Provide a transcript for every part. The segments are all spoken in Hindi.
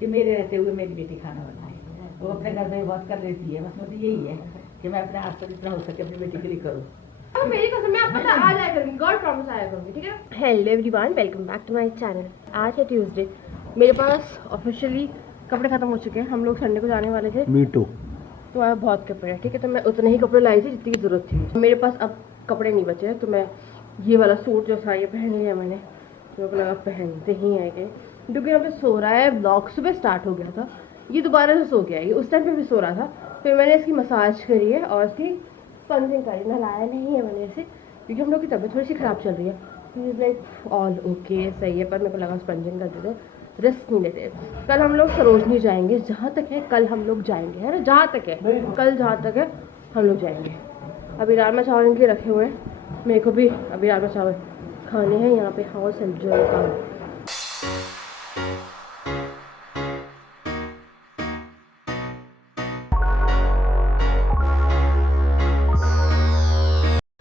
कि मेरे रहते हुए मेरी बेटी खाना बनाए। वो अपने घर में बहुत कर लेती है, बस मुझे यही है कि मैं अपने हाथ से जितना हो सके अपनी बेटी के लिए करूँ। तो मेरी कसम मैं पता आ जाया करूंगी, गॉड प्रॉमिस आया करूंगी, ठीक है। Hello everyone, welcome back to my channel. आज है ट्यूसडे, मेरे पास ऑफिशियली कपड़े खत्म हो चुके हैं। हम लोग संडे को जाने वाले थे। Me too. तो आया बहुत कपड़े हैं, ठीक है। तो मैं उतने ही कपड़े लाई थी जितनी की जरूरत थी। मेरे पास अब कपड़े नहीं बचे हैं, तो मैं ये वाला सूट जो था ये पहन लिया मैंने। तो मेरे को लगा पहनते ही है कि क्योंकि यहाँ पे सो रहा है, ब्लॉग सुबह स्टार्ट हो गया था, ये दोबारा से सो गया है। ये उस टाइम पे भी सो रहा था, फिर मैंने इसकी मसाज करी है और इसकी स्पंजिंग करी। नहलाया नहीं है मैंने इसे क्योंकि हम लोग की तबीयत थोड़ी सी ख़राब चल रही है। लाइक ऑल ओके सही है, पर मेरे को लगा स्पंजिंग कर देते, रिस्क नहीं लेते। कल हम लोग सरोजनी जाएंगे, जहाँ तक है कल हम लोग जाएंगे, है ना, जहाँ तक है कल, जहाँ तक है हम लोग जाएंगे। अभी राजमा चावल इनके रखे हुए हैं, मेरे को भी अभी राजमा चावल खाने हैं। यहाँ पे हाउस एंजॉय का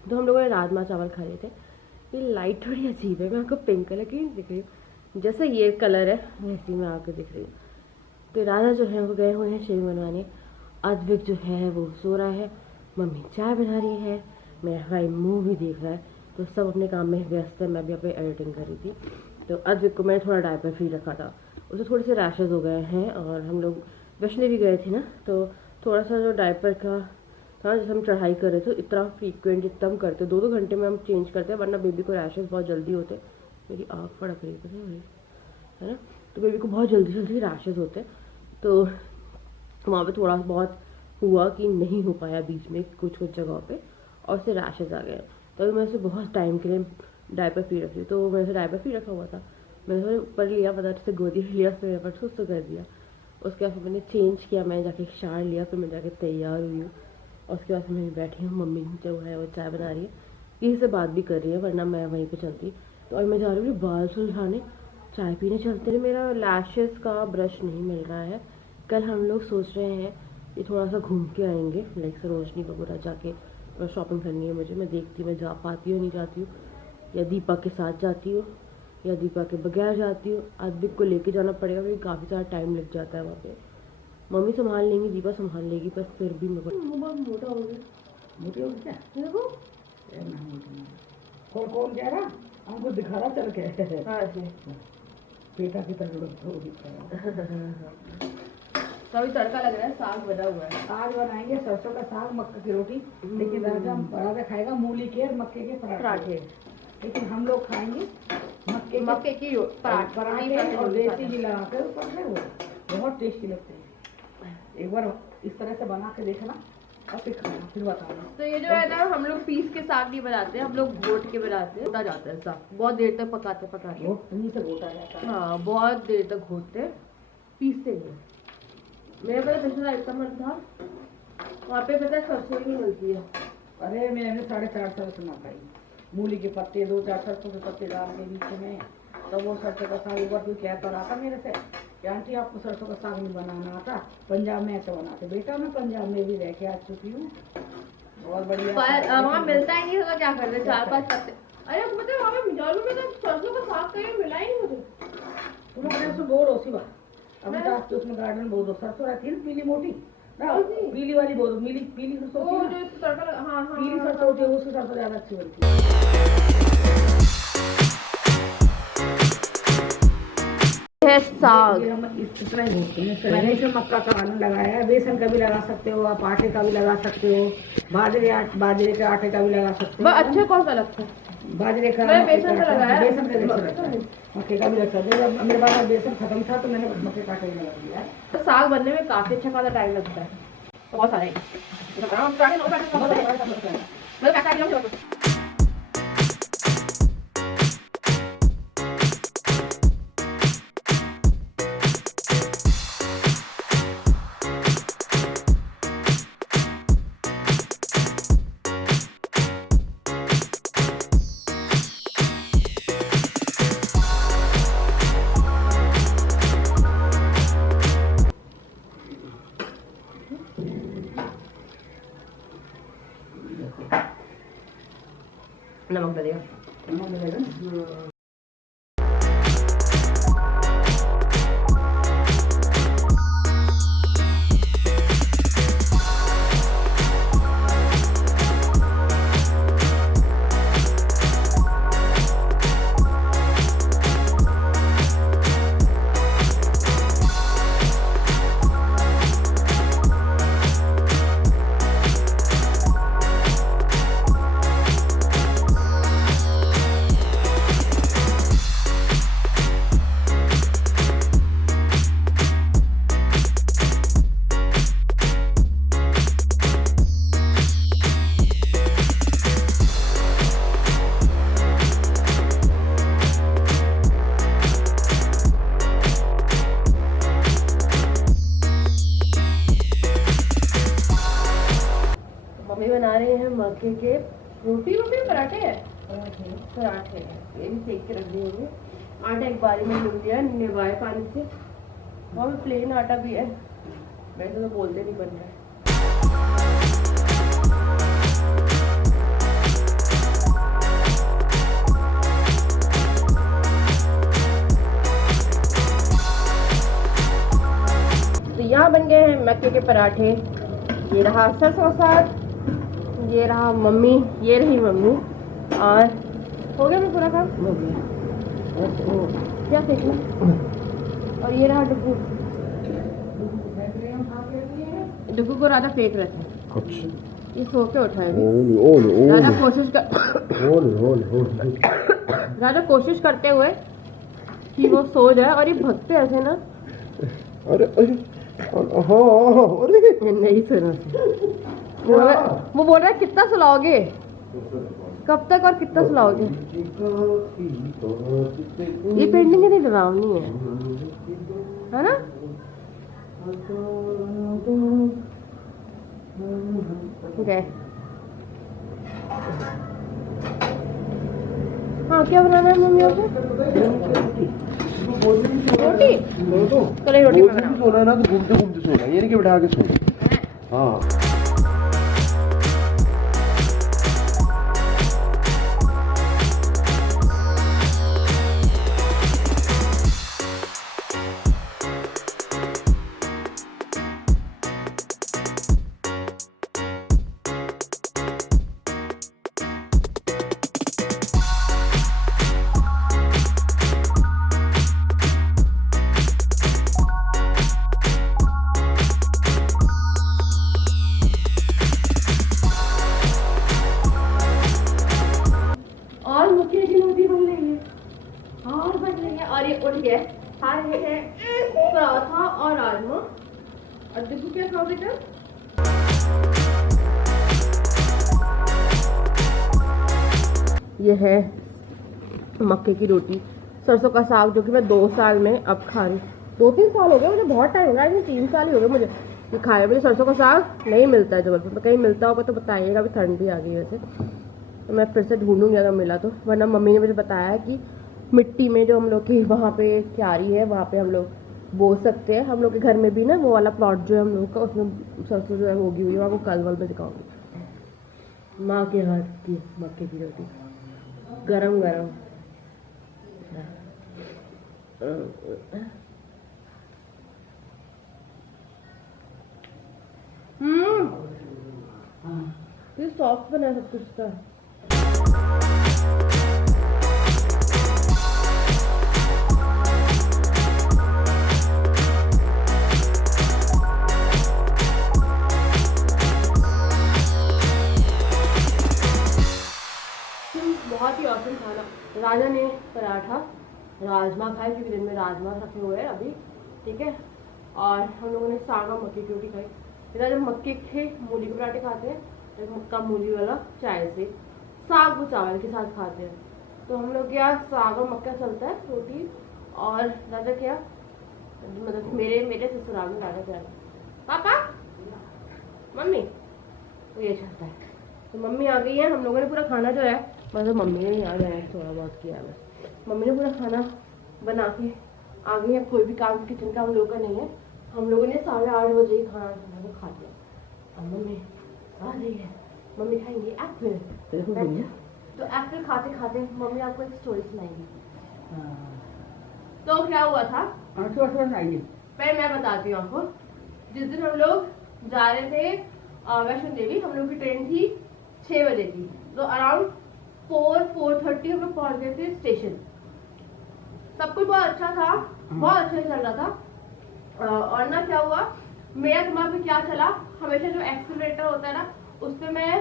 तो हम लोगों ने राजमा चावल खा लिए थे। ये लाइट थोड़ी अजीब है, मैं आपको पिंक कलर की दिख रही हूँ, जैसे ये कलर है वैसी मैं आपको दिख रही हूँ। तो राजा जो है वो गए हुए हैं शेविंग बनवाने, अद्विक जो है वो सो रहा है, मम्मी चाय बना रही है, मेरा भाई मूवी देख रहा है। तो सब अपने काम में व्यस्त है। मैं भी अपनी एडिटिंग कर रही थी। तो अद्विक को मैंने थोड़ा डायपर फ्री रखा था, उसे थोड़े से रैशेज़ हो गए हैं। और हम लोग वैष्णो भी गए थे ना, तो थोड़ा सा जो डायपर का था, जैसे हम चढ़ाई कर रहे थे, इतना फ्रीक्वेंट जितना हम करते 2-2 घंटे में हम चेंज करते हैं, वरना बेबी को रैशेज़ बहुत जल्दी होते। मेरी आँख फड़क रही है ना, तो बेबी को बहुत जल्दी जल्दी रैशेज़ होते। तो वहाँ पे थोड़ा बहुत हुआ कि नहीं हो पाया बीच में कुछ कुछ जगहों पे, और उससे रैशेज़ आ गए। तो मैं उसे बहुत टाइम के लिए डायपर फ्री रखी, तो मैंने उसे डायपर फ्री रखा हुआ था। मैंने उसे ऊपर लिया, पता से गोदी में लिया, फिर डायपर सुस्त कर दिया। उसके बाद फिर मैंने चेंज किया, मैंने जाके शार लिया, फिर मैं जाके तैयार हुई हूँ। और उसके बाद मैं बैठी हूँ, मम्मी जो है वो चाय बना रही है, किसी से बात भी कर रही है, वरना मैं वहीं पे चलती। तो और मैं जा रही हूँ बाल सुलझाने, चाय पीने चलते हैं। मेरा लैशेज़ का ब्रश नहीं मिल रहा है। कल हम लोग सोच रहे हैं कि थोड़ा सा घूम के आएंगे, लाइक सरोजनी वगैरह जाके, और शॉपिंग करनी है मुझे। मैं देखती हूँ मैं जा पाती हूँ नहीं जाती हूँ, या दीपा के साथ जाती हूँ या दीपा के बगैर जाती हूँ। अद्विक को लेके जाना पड़ेगा क्योंकि काफ़ी सारा टाइम लग जाता है वहाँ पे। मम्मी संभाल लेंगी, दीपा संभाल लेगी, पर फिर भी मेरे को बहुत मोटा हो गया। मोटी हो क्या? देखो कौन कह रहा? हमको दिखा रहा चल के। हाँ ऐसे पेटा की तरह तो अभी तड़का लग रहा है, साग बना हुआ है। आज बनाएंगे सरसों का साग, मक्के की रोटी। लेकिन राजा राजा खाएगा मूली के और मक्के के पराठे। लेकिन हम लोग खाएंगे मक्के की पराठे और देसी घी लगा कर ऊपर से, वो बहुत टेस्टी लगते हैं। एक बार इस तरह से बना के देखना और फिर खाना, फिर बताना। तो ये जो है ना, हम लोग पीस के साग नहीं बनाते, हम लोग घोट के बनाते हैं। घोटा जाता है साग, बहुत देर तक पकाते से घोटा जाता है। हाँ बहुत देर तक घोटते, पीसते नहीं। मेरे पास पिछला इतना मन था, वहाँ पे पता है सरसों ही मिलती है। अरे मैंने 450 सुना पाई, मूली के पत्ते 2-4 सरसों के पत्ते डाल के बीच में, तो वो सरसों का साग एक बार कोई कहता रहा था मेरे से कि आंटी आपको सरसों का साग नहीं बनाना आता, पंजाब में ऐसे बनाते। बेटा मैं पंजाब में भी रह के आ चुकी हूँ, बहुत बढ़िया। पर वहाँ मिलता ही नहीं होगा, क्या करते 4-5 पत्ते। अरे मतलब वहाँ पे मिजालू में तो सरसों का साग कहीं मिला ही नहीं मुझे। तुम अपने से बोर हो सी बात। अभी तो आपके उसमें गार्डन बहुत सरसों रहती है ना, पीली मोटी ना, पीली वाली बहुत पीली सरसों होती है ना, हाँ पीली सरसों होती है, उसकी सरसों ज्यादा अच्छी बनती है। साग हम इतना ही बोलते हैं। मैंने इसमें मक्का का आलू लगाया है, बेसन का भी लगा सकते हो आप, आटे का भी लगा सकते हो, बाजरे के आटे का भी लगा सकते हो। अच्छा कौन सा लगता है? बाजरे का, बेसन का लगाया, बेसन का लगता है, मक्के का भी लग सकते हो। मेरे पास बेसन खत्म था तो मैंने मक्के का आटे लगा दिया है। साग बनने में काफी अच्छा खासा टाइम लगता है, बहुत सारे। नमक डालिएगा। नमक डालेगा। बना रहे हैं मक्के के रोटी पराठे है, पराठे ये भी सेक के रख दिए होंगे। आटा एक बारी में मिल गया निवाए पानी से, और प्लेन आटा भी है, वैसे तो बोलते नहीं बन रहा है। तो यहाँ बन गए हैं मक्के के पराठे। ये रहा सरसों का साग, ये रहा मम्मी, ये रही मम्मी, और हो गया मैं पूरा काम हो गया। बस वो क्या फेंकना, और ये रहा डुगू। डुगू को राधा फेंक रहे थे, ये सो के उठा है। राधा कोशिश करते हुए कि वो सो जाए, और ये भगते ऐसे ना, अरे नहीं सुना। वो बोल रहा है कितना सुलाओगे, कब तक और कितना सुलाओगे। ये पेंटिंग कितनी डरावनी है ना। गए हाँ, क्या बनाना है मम्मी को? रोटी। चलो रोटी में बनाओ। सोना ना तो घूमते घूमते सोना, ये नहीं कि बैठा के सोना। हाँ और ये उठ गया। खा रहे हैं पराठा और राजमा। और देखो क्या खाओ बेटा। ये है मक्के की रोटी, सरसों का साग, जो कि मैं 2 साल में अब खा रही हूँ। 2-3 साल हो गए मुझे, बहुत टाइम हो गया, 3 साल ही हो गए मुझे ये खाए। मुझे सरसों का साग नहीं मिलता है जबलपुर में, कहीं मिलता होगा तो बताइएगा। अभी ठंडी आ गई वैसे, तो मैं फिर से ढूंढूंगी अगर मिला तो, वरना मम्मी ने मुझे बताया कि मिट्टी में जो हम लोग की वहाँ पे क्यारी है, वहाँ पे हम लोग बो सकते हैं। हम लोग के घर में भी ना वो वाला प्लॉट जो है हम लोग का, उसमें सरसों जो है वो उगी हुई है, वहाँ को कल वल में दिखाऊंगी। माँ के हाथ की मक्के की रोटी गरम गरम। ये सॉफ्ट बना है सब कुछ का। बहुत ही औसम खाना। राजा ने पराठा राजमा खाए, क्योंकि दिन में राजमा रखे हुए हैं अभी, ठीक है। और हम लोगों ने साग और मक्के की रोटी खाई। राजा मक्के के मूली के पराठे खाते हैं, एक मक्का मूली वाला चाय से, साग वो चावल के साथ खाते हैं। तो हम लोग क्या साग और मक्का चलता है रोटी। और राजा क्या मतलब मेरे ससुराल में राजा क्या पापा मम्मी तो ये चलता है। तो मम्मी आ गई है, हम लोगों ने पूरा खाना जो है, मतलब मम्मी ने आ गया है, थोड़ा बहुत किया है बस। मम्मी ने पूरा खाना बना के आ गई है। कोई भी काम किचन का हम लोगों का नहीं है। हम लोगों ने 8:30 बजे ही खाना खा लिया। अब मम्मी आ रही है, मम्मी खाएंगे एप्पल। तो एप्पल खाते खाते मम्मी आपको एक स्टोरी सुनाएंगी। तो क्या हुआ था पहले मैं बताती हूँ आपको। जिस दिन हम लोग जा रहे थे वैष्णो देवी, हम लोग की ट्रेन थी 6 बजे की, तो अराउंड 4-4:30 हम लोग पहुंच गए थे स्टेशन। सब कुछ बहुत अच्छा था, बहुत अच्छा चल रहा था। और ना क्या हुआ, मेरा दिमाग में क्या चला, हमेशा जो एक्सीलरेटर होता है ना, उस पर मैं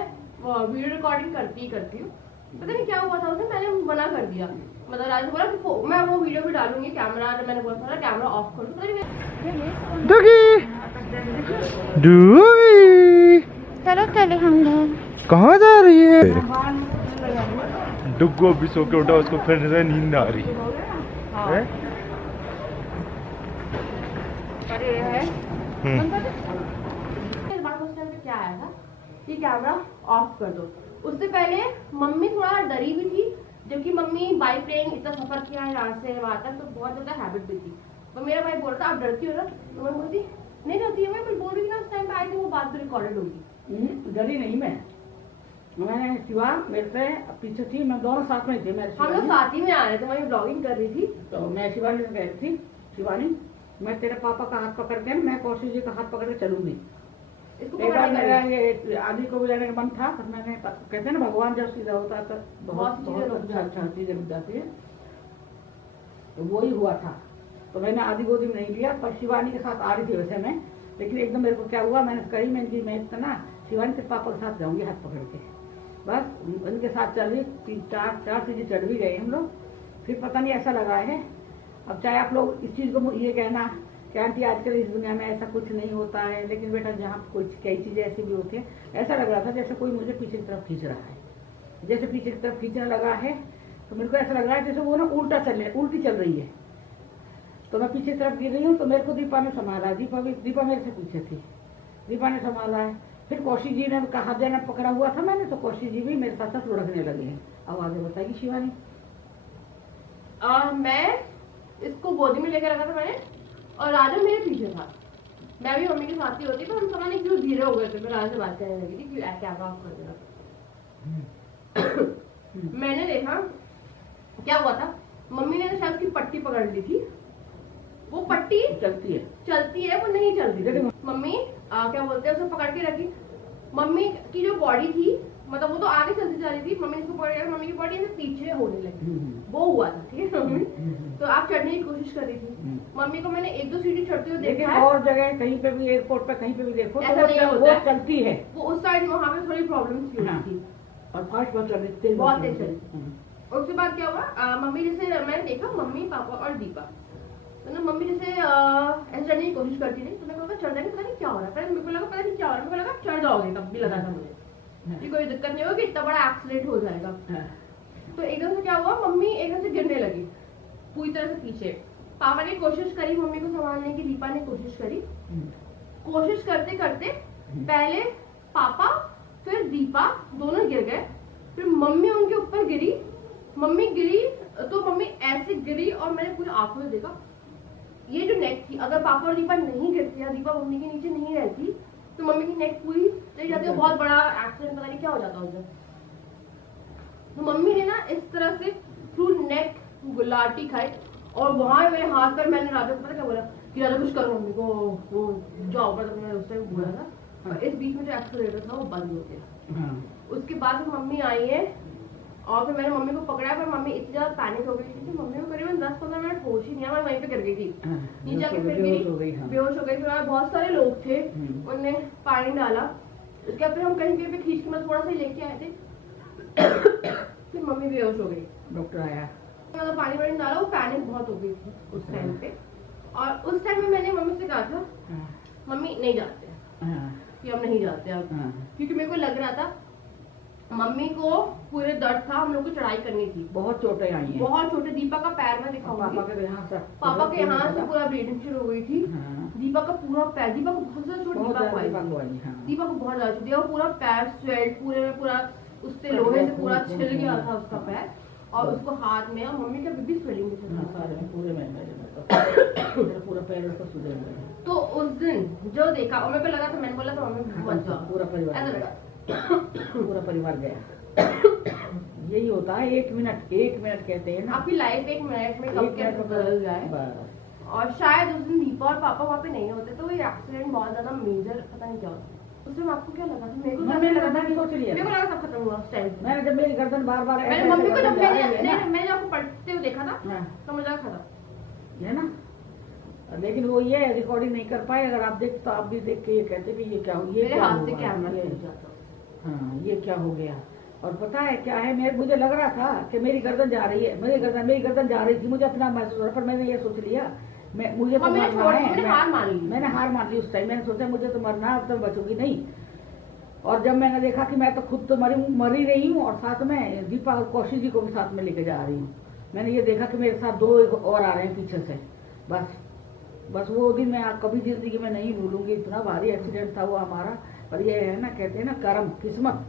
वीडियो रिकॉर्डिंग करती हूँ। पता नहीं क्या हुआ था उसे, मैंने मना कर दिया। मतलब राज बोला कि मैं वो वीडियो भी डालूंगी, कैमरा मैंने बोला था कैमरा ऑफ कर दो। चलो चले हम लोग। कहाँ जा रही है? डुग्गू अभी सो के उठा, उसको फिर से नींद आ रही है। क्या आया था कि कैमरा ऑफ कर दो। उससे पहले मम्मी थोड़ा डरी भी थी, जबकि मम्मी बाई ट्रेन इतना सफर किया है यहाँ से वहाँ तक, तो बहुत ज्यादा हैबिट भी थी। तो मेरा भाई बोल रहा था आप डरती हो ना, तो मैं बोलती नहीं डरती है, मैं कुछ बोल रही थी ना उस टाइम पे आई थी, वो बात भी रिकॉर्डेड होगी। डरी नहीं मैंने शिवा मेरे से पीछे थी, मैं दोनों साथ में थे। हम लोग साथ ही में आ रहे थे, मैं ब्लॉगिंग कर रही थी, तो मैं शिवानी से कह रही थी, शिवानी मैं तेरे पापा का हाथ पकड़ के मैं कौशिक जी का हाथ पकड़ के चलूंगी। एक बार मेरा ये आदि को बुलाने का मन था, पर मैंने कहते हैं ना भगवान जब सीधा होता है तो बहुत अच्छा चीजें रुक जाती है, तो वो ही हुआ था। तो मैंने आदि गोदी में नहीं लिया, पर शिवानी के साथ आ रही थी वैसे मैं, लेकिन एकदम मेरे को क्या हुआ, मैंने कही मैं इतना शिवानी के पापा के साथ जाऊंगी हाथ पकड़ के, बस उनके साथ चल रही, चार चीजें चढ़ भी गए हम लोग। फिर पता नहीं ऐसा लगा है, अब चाहे आप लोग इस चीज को ये कहना कि आंटी आजकल इस दुनिया में ऐसा कुछ नहीं होता है, लेकिन बेटा जहाँ कुछ कई चीजें ऐसी भी होती है, ऐसा लग रहा था जैसे कोई मुझे पीछे की तरफ खींच रहा है, जैसे पीछे की तरफ खींचने लगा है, तो मेरे को ऐसा लग रहा है जैसे वो ना उल्टी चल रही है। तो मैं पीछे तरफ गिर रही हूँ, तो मेरे को दीपा ने संभाला, दीपा मेरे से पीछे थी, दीपा ने संभाला है। फिर कौशिक जी ने कहा देना पकड़ा हुआ था मैंने, तो कौशिक जी भी मेरे साथ साथ लुढ़कने लगे हैं। अब आगे बताएगी शिवानी। मैं इसको गोदी में लेकर रखा था मैंने, और राजा मेरे पीछे था, मैं भी मम्मी के साथ ही होती, पर हम समझ नहीं क्यों धीरे हो गए थे, मैं राजा से बात करने लगी थी कि कैमरा ऑफ कर देना। मैंने देखा क्या हुआ था, मम्मी ने शायद उसकी पट्टी पकड़ ली थी, वो पट्टी चलती है वो नहीं चलती थी। मम्मी क्या बोलते हैं उसे पकड़ के रखी, मम्मी की जो बॉडी थी, मतलब वो तो आगे चलती जा रही थी, मम्मी ने इसको पकड़ के, मम्मी की बॉडी पीछे होने लगी, वो हुआ था, ठीक है मम्मी। तो आप चढ़ने की कोशिश कर रही थी, मम्मी को मैंने 1-2 सीढ़ी चढ़ते हुए देखा है, और जगह कहीं पे भी एयरपोर्ट पे कहीं पे भी देखो ऐसा नहीं होता है, चलती है, वो उस साइड वहाँ पे थोड़ी प्रॉब्लम थी और फास्ट बहुत चलती, बहुत तेज चली। उसके बाद क्या हुआ, मम्मी जैसे मैंने देखा मम्मी पापा और दीपा, तो ना मम्मी जैसे ऐसे चढ़ने की कोशिश करती रही, तो मेरे को लगा चढ़ जाएंगे, पता नहीं क्या हो रहा है, पहले मेरे को लगा पता नहीं क्या हो रहा है, मेरे को लगा चढ़ जाओगे, तब भी लगा था मुझे कि कोई दिक्कत नहीं होगी, इतना बड़ा एक्सीडेंट हो जाएगा। तो एकदम से क्या हुआ, मम्मी एकदम से गिरने लगी पूरी तरह से पीछे। पापा ने कोशिश करी मम्मी को संभालने की, दीपा ने कोशिश करी, कोशिश करते करते पहले पापा फिर दीपा दोनों गिर गए, फिर मम्मी उनके ऊपर गिरी, मम्मी गिरी तो मम्मी ऐसे गिरी और मैंने पूरी आंखों से देखा ये जो नेक थी, अगर पापा और दीपा नहीं गिरती या दीपा मम्मी के नीचे नहीं रहती तो मम्मी की नेक पूरी चली जाती है, बहुत बड़ा एक्सीडेंट पता नहीं क्या हो जाता उसे। तो मम्मी ने ना इस तरह से थ्रू नेक गुलाटी खाई, और वहां मेरे हाथ पर मैंने राजा को पता क्या बोला कि राजा कुछ करो मम्मी को, वो जाओ पर मैंने उस टाइम बोला था, और इस बीच में जो एक्सीलेटर था वो बंद हो गया। उसके बाद मम्मी आई है और फिर मैंने मम्मी को पकड़ा, पर मम्मी इतनी ज्यादा पैनिक हो गई थी कि मम्मी को करीबन 10-15 मिनट होश ही नहीं आया, मैं वहीं पे गिर गई थी, नीचे आके फिर गिरी, बेहोश हो गई। फिर बहुत सारे लोग थे, उनने पानी डाला, उसके बाद फिर हम कहीं पे खींच के मैं थोड़ा सा लेके आए थे, फिर मम्मी बेहोश हो गई, डॉक्टर आया, मतलब पानी वानी डाला, वो पैनिक बहुत हो गई थी उस टाइम पे। और उस टाइम में मैंने मम्मी से कहा था मम्मी नहीं जाते कि हम नहीं जाते अब, क्योंकि मेरे को लग रहा था मम्मी को पूरे दर्द था, हम लोग को चढ़ाई करनी थी, बहुत चोटें आई हैं, बहुत छोटे, दीपा का पैर में दिखाऊंगी, पापा के यहाँ से पूरा ब्लीडिंग शुरू हो गई थी, दीपा का पूरा पैर, दीपा को बहुत ज्यादा चोट, दीपा को बहुत ज्यादा चोट, पूरा पैर स्वेल्ड, पूरा उससे लोहे से पूरा छिल गया था उसका पैर, और उसको हाथ में, और मम्मी का भी स्वेलिंग पूरा पैर उसका सूजा हुआ। तो उस दिन जो देखा और मेरे को लगा था, मैंने बोला था मम्मी मत जाओ, पूरा परिवार ऐसा लगा पूरा परिवार गया। यही होता है, 1 मिनट कहते हैं ना, आपकी लाइफ 1 मिनट में कब कैसे बदल जाए। और शायद उस दिन दीपा और पापा वहाँ पे नहीं होते तो ये एक्सीडेंट बहुत ज्यादा मेजर पता नहीं क्या होता। उस दिन आपको क्या लगा था? मेरे को लगा सब खत्म हुआ उस टाइम। मैंने जब मेरी गर्दन बार-बार मैंने मम्मी को जब मैंने आपको पढ़ते हुए देखा था तो मुझे खत्म है ना। लेकिन वो ये रिकॉर्डिंग नहीं कर पाए, अगर आप देख तो आप भी देख के ये कहते कि ये क्या हो, ये मेरे हाथ से कैमरा गिर जाता। हाँ, ये क्या हो गया। और पता है क्या है, मुझे लग रहा था कि मेरी गर्दन जा रही है, मेरी गर्दन जा रही थी, मुझे अपना महसूस हो रहा, पर मैंने ये सोच लिया मुझे तो मरना है, मैंने हार मान ली उस टाइम। मैंने सोचा मुझे तो मरना, अब तो बचूंगी नहीं। और जब मैंने देखा कि मैं तो खुद तो मर ही रही हूँ और साथ में दीपा और कौशिक जी को भी साथ में लेके जा रही हूँ, मैंने ये देखा कि मेरे साथ 2 और आ रहे हैं पीछे से। बस वो दिन मैं कभी जिंदगी में नहीं भूलूंगी, इतना भारी एक्सीडेंट था वो हमारा पर ये है ना, कहते हैं ना कर्म, किस्मत,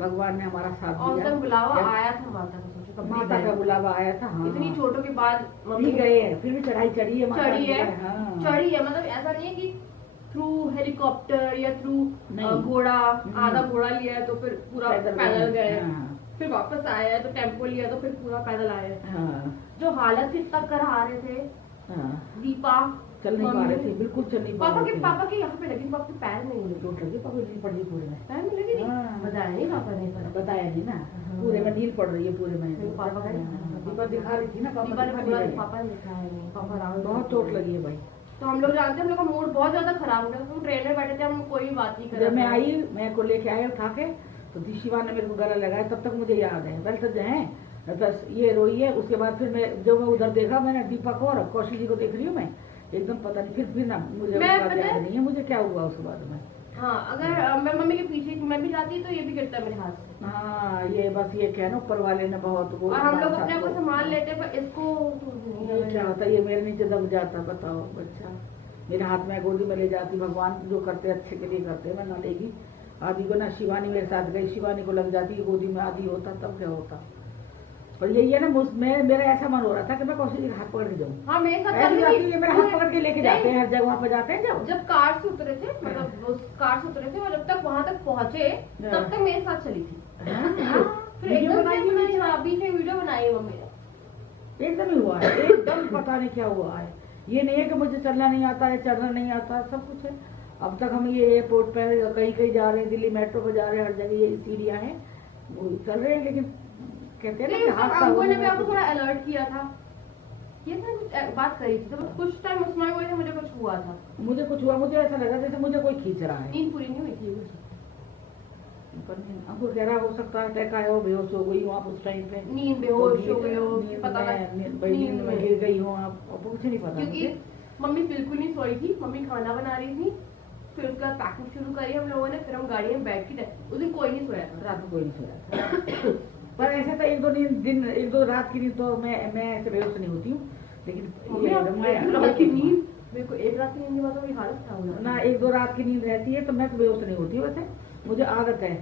भगवान ने हमारा साथ और दिया। तब बुलावा आया था माता का, सोचो कब माता का बुलावा आया था। हाँ, इतनी चोटों के बाद मम्मी गए हैं, फिर भी चढ़ाई चढ़ी है, माता चढ़ी ने है, बुलाया, हाँ। चढ़ी है, मतलब ऐसा नहीं है कि थ्रू हेलीकॉप्टर या थ्रू नहीं। घोड़ा, आधा घोड़ा लिया है तो फिर पूरा पैदल गए, हाँ, फिर वापस आया है तो टेम्पो लिया तो फिर पूरा पैदल आए हैं। हाँ, जो हालत इतना करा रहे थे हाँ, दीपा, चल नहीं पा रहे थे, बिल्कुल चल नहीं पा पापा रहे थे। पापा के यहाँ पे लगी, पापा के पैर में लगी, चोट लगी, पापा नील पड़ रही पूरे में। पैर में लगी नहीं, हाँ। बताया नहीं पापा ने, पर बताया नहीं ना, हाँ। पूरे में नील पड़ रही है पूरे में। पापा का दीपा दिखा रही थी ना, पापा दीपा ने दिखा पूरा, नहीं रहे। पापा ने दिखाया नहीं, पापा आराम से बहुत चोट लगी है भाई। तो हम लोग जानते हैं, हम लोग का मूड बहुत ज्यादा खराब हो गया, हम ट्रेन में बैठे थे, हम कोई भी बात नहीं कर रहे जब मैं थे। आई, मैं को लेके आया उठा के, तो शिवा ने मेरे को गला लगाया, तब तक मुझे याद है। पहले तो है बस ये रोई है, उसके बाद फिर मैं जब मैं उधर देखा, मैंने दीपा को और कौशिक जी को देख रही हूँ मैं, एकदम पता नहीं, फिर ना मुझे उसका याद नहीं है मुझे क्या हुआ उसके बाद में। हाँ, अगर मैं मम्मी के पीछे मैं भी जाती तो ये भी गिरता मेरे हाथ से। हाँ, ये बस ये कहना, ऊपर वाले ने बहुत वो, और हम लोग अपने आप को संभाल लेते, पर इसको ये क्या होता है, ये मेरे नीचे दब जाता, बताओ बच्चा मेरे हाथ में गोदी में ले जाती। भगवान जो करते अच्छे के लिए करते, मैं ना लेगी। आदि को ना, शिवानी मेरे साथ गई, शिवानी को लग जाती गोदी में, आदि होता तब क्या होता। पर यही है ना, मेरा ऐसा मन हो रहा था कि मैं कौशिक का हाथ पकड़ के जाऊँ। हाँ, मेरे साथ ये मेरा हाथ पकड़ के लेके जाते हैं हर जगह पे जाते हैं। जब कार से उतरे थे, मतलब उस कार से उतरे थे और जब तक वहाँ तक पहुँचे तब तक मेरे साथ चली थी। फिर एकदम बीच में वीडियो बनाई मम्मी ने। एकदम ही हुआ है, एकदम पता नहीं क्या हुआ है। ये नहीं है कि मुझे चलना नहीं आता है, चढ़ना नहीं आता, सब कुछ है। अब तक हम ये एयरपोर्ट पर कहीं कहीं जा रहे हैं, दिल्ली मेट्रो पर जा रहे हैं, हर जगह ये सीढ़ियाँ हैं, वो चल रहे हैं। लेकिन कहते हैं ना कि हादसा अंकुर ने भी होने आपको में थोड़ा अलर्ट किया था, ये था कुछ बात करी थी, तो कुछ टाइम उसमें हुए थे, मुझे कुछ हुआ था, मुझे कुछ हुआ, मुझे ऐसा लगा जैसे मुझे कोई खींच रहा है। नींद पूरी नहीं हुई थी। अंकुर कह रहा हो सकता है अटैक आया हो, बेहोश हो गई हो आप उस टाइम पे, नींद बेहोश हो गई हो, पता नींद में गिर गई हो आप, कुछ नहीं पता। क्योंकि मम्मी बिल्कुल नहीं सोई थी, मम्मी खाना बना रही थी, फिर उसका पैकिंग शुरू करी हम लोगों ने, फिर हम गाड़ी में बैठ के, उस दिन कोई नहीं सोया था, रात में कोई नहीं सोया था। पर ऐसे तो एक दो रात की नींद तो मैं ऐसे बेहोश नहीं होती हूँ, लेकिन रात की नींद मेरे को, एक रात की नींद के बाद मेरी हालत खराब हो जाती है ना, एक दो रात की नींद रहती है तो मैं तो बेहोश नहीं होती हूँ। वैसे मुझे आदत है।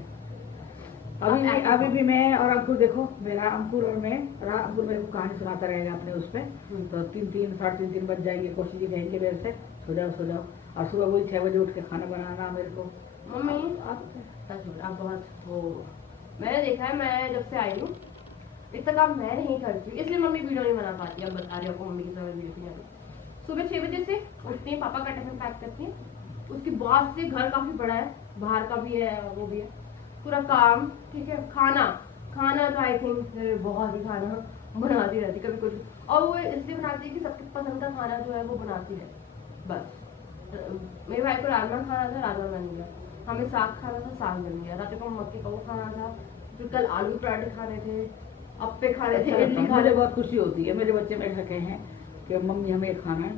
अभी भी मैं और अंकुर, देखो मेरा अंकुर और मैं, अंकुर मेरे को कहानी सुनाता रहेगा अपने उस पे, तो 3 बज जाएंगे, कोशिश कहेंगे मेरे से सो जाओ, और सुबह वही 6 बजे उठ के खाना बनाना मेरे को। मम्मी आप बहुत वो, मैंने देखा है, मैं जब से आई हूँ इतना काम मैं नहीं करती, इसलिए मम्मी वीडियो नहीं बना पाती। अब बता रही हूँ आपको, मम्मी की तरह वीडियो नहीं आती। सुबह 6 बजे से उठती हैं, पापा का टिफिन पैक करती हैं, उसके बाद से घर काफी बड़ा है, बाहर का भी है वो भी है, पूरा काम, ठीक है। खाना तो आई थिंक बहुत ही खाना बनाती रहती कभी कुछ, और वो इसलिए बनाती है कि सबके पसंद का खाना जो है वो बनाती है। बस मेरे भाई को राजमा खाना था, राजमा बन गया, हमें साग खाना था, साग बन गया, रात को मक्के का वो खाना था, फिर कल आलू पराठे खाने थे, अप्पे खाने थे, इडली खाने। मुझे बहुत खुशी होती है, मेरे बच्चे मेरे से कहे हैं कि मम्मी हमें खाना है,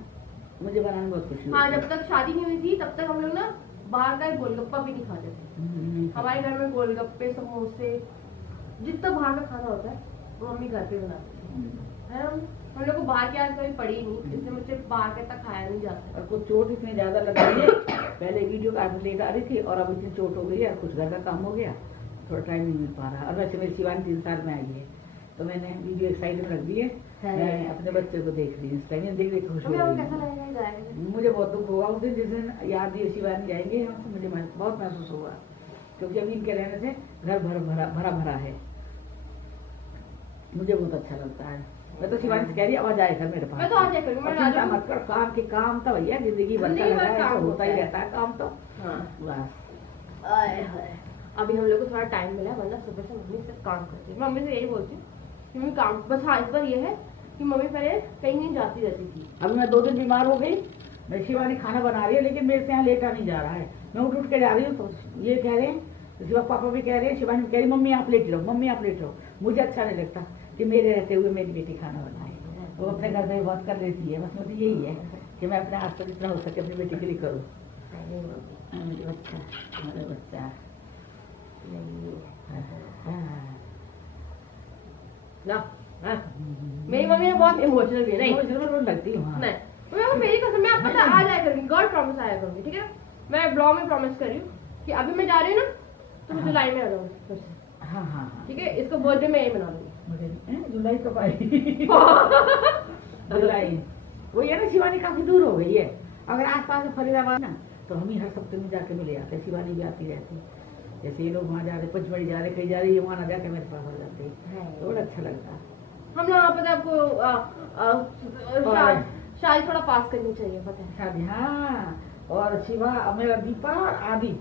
मुझे बनाने में बहुत खुशी होती है। हाँ, जब तक शादी नहीं हुई थी तब तक हम लोग ना बाहर का गोलगप्पा भी नहीं खाते थे। हमारे घर में गोलगप्पे, समोसे, जितना बाहर का खाना होता है वो मम्मी घर पे बनाती है। हम लोग को बाहर की आदत कभी पड़ी नहीं, इसलिए मुझे बाहर का तक खाया नहीं जाता। और कुछ चोट इतनी ज्यादा लग रही है, पहले वीडियो का लेट आ रही थी और अब इतनी चोट हो गई है, कुछ घर का काम हो गया, थोड़ा टाइम नहीं मिल पा रहा। और वैसे मेरी शिवानी 3 साल में आई है, तो मैंने वीडियो एक साइड में रख दी है, मैं अपने बच्चे को देख रही हूँ, देख देख खुश हो रही हूँ। मुझे बहुत दुख हुआ उस दिन, जिस दिन याद दिए शिवानी जाएंगे हम, तो मुझे बहुत महसूस हुआ, क्योंकि अब इनके रहने से घर भरा भरा है, मुझे बहुत अच्छा लगता है। मैं तो शिवानी से कह रही आवाज आए घर मेरे पास, मैं तो आ जाया करूंगी, मैं चिंता मत कर, काम के काम तो भैया जिंदगी भर का लगा है, तो होता ही रहता है काम तो। हाँ, बस अभी हम लोग को थोड़ा टाइम मिला, वरना सुबह से मम्मी सिर्फ काम करती है। मम्मी से यही बोलती हूँ कि मम्मी काम, बस हाँ इस बार ये है कि मम्मी पहले कहीं नहीं जाती रहती थी। अभी मैं 2 दिन बीमार हो गई, मैं शिवानी खाना बना रही है, लेकिन मेरे से यहाँ लेटा नहीं जा रहा है, मैं उठ के जा रही हूँ, तो ये कह रहे हैं, शिवा पापा भी कह रहे हैं, शिवानी कह रही मम्मी आप लेट रहो, मम्मी आप लेट रहो। मुझे अच्छा नहीं लगता कि मेरे रहते हुए मेरी बेटी खाना बनाए, वो अपने घर में बहुत कर लेती है, बस मुझे यही है कि मैं अपने हाथ से जितना हो सके अपनी बेटी के लिए करूँ। मेरे बच्चा मेरी मम्मी ने बहुत इमोशनल भी है, नहीं जरूर लगती हूँ। नहीं, मैं मेरी कसम, मैं आप पता आ जाया करूंगी, गॉड प्रॉमिस आया करूंगी, ठीक है। मैं ब्लॉग में प्रॉमिस कर रही हूँ कि अभी मैं जा रही हूँ ना तो मैं जुलाई में आ जाऊंगी फिर से। हाँ हाँ हाँ ठीक है, इसको बर्थडे में यही मना लूंगी। जुलाई कब आई? जुलाई वही है ना, शिवानी काफी दूर हो गई है। अगर आस पास में फरीदाबाद ना तो हम ही हर सप्ताह में जाके मिले आते हैं। शिवानी भी आती रहती है, जैसे ये लोग वहाँ जा रहे, पंचमढ़ी जा रहे, कहीं जा रहे, ये वहाँ ना जाके मेरे पास आ जाते हैं, तो बड़ा अच्छा लगता है। हम लोग पता है आपको शादी थोड़ा पास करनी चाहिए, पता है। शादी हाँ, और शिवा मेरा दीपा और आदि,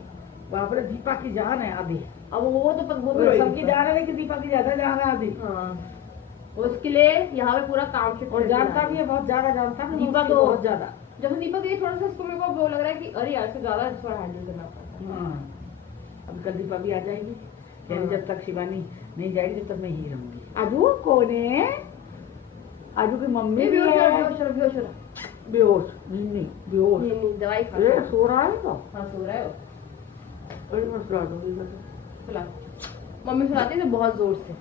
बाप रे दीपा की जान है आदि। अब वो तो वो सबकी जान है, लेकिन दीपा की ज्यादा जान है आदि। हाँ, उसके लिए यहाँ पे पूरा काम शिफ्ट और जानता भी है, बहुत ज्यादा जानता है दीपा तो, बहुत ज्यादा। जब दीपा गई थोड़ा सा इसको मेरे को वो लग रहा है कि अरे यार इससे ज्यादा इसको हैंडल करना पड़ता है। हाँ, अब कल दीपा भी आ जाएगी, यानी जब तक शिवानी नहीं जाएगी तब तक मैं ही रहूंगी। आजू कौन है? आजू की मम्मी भी है। बेहोश नहीं बेहोश, दवाई खा सो रहा है तो। हाँ सो रहा है वो। बड़ी मस्त बात होगी। सुला, मम्मी सुलाती है तो बहुत जोर से।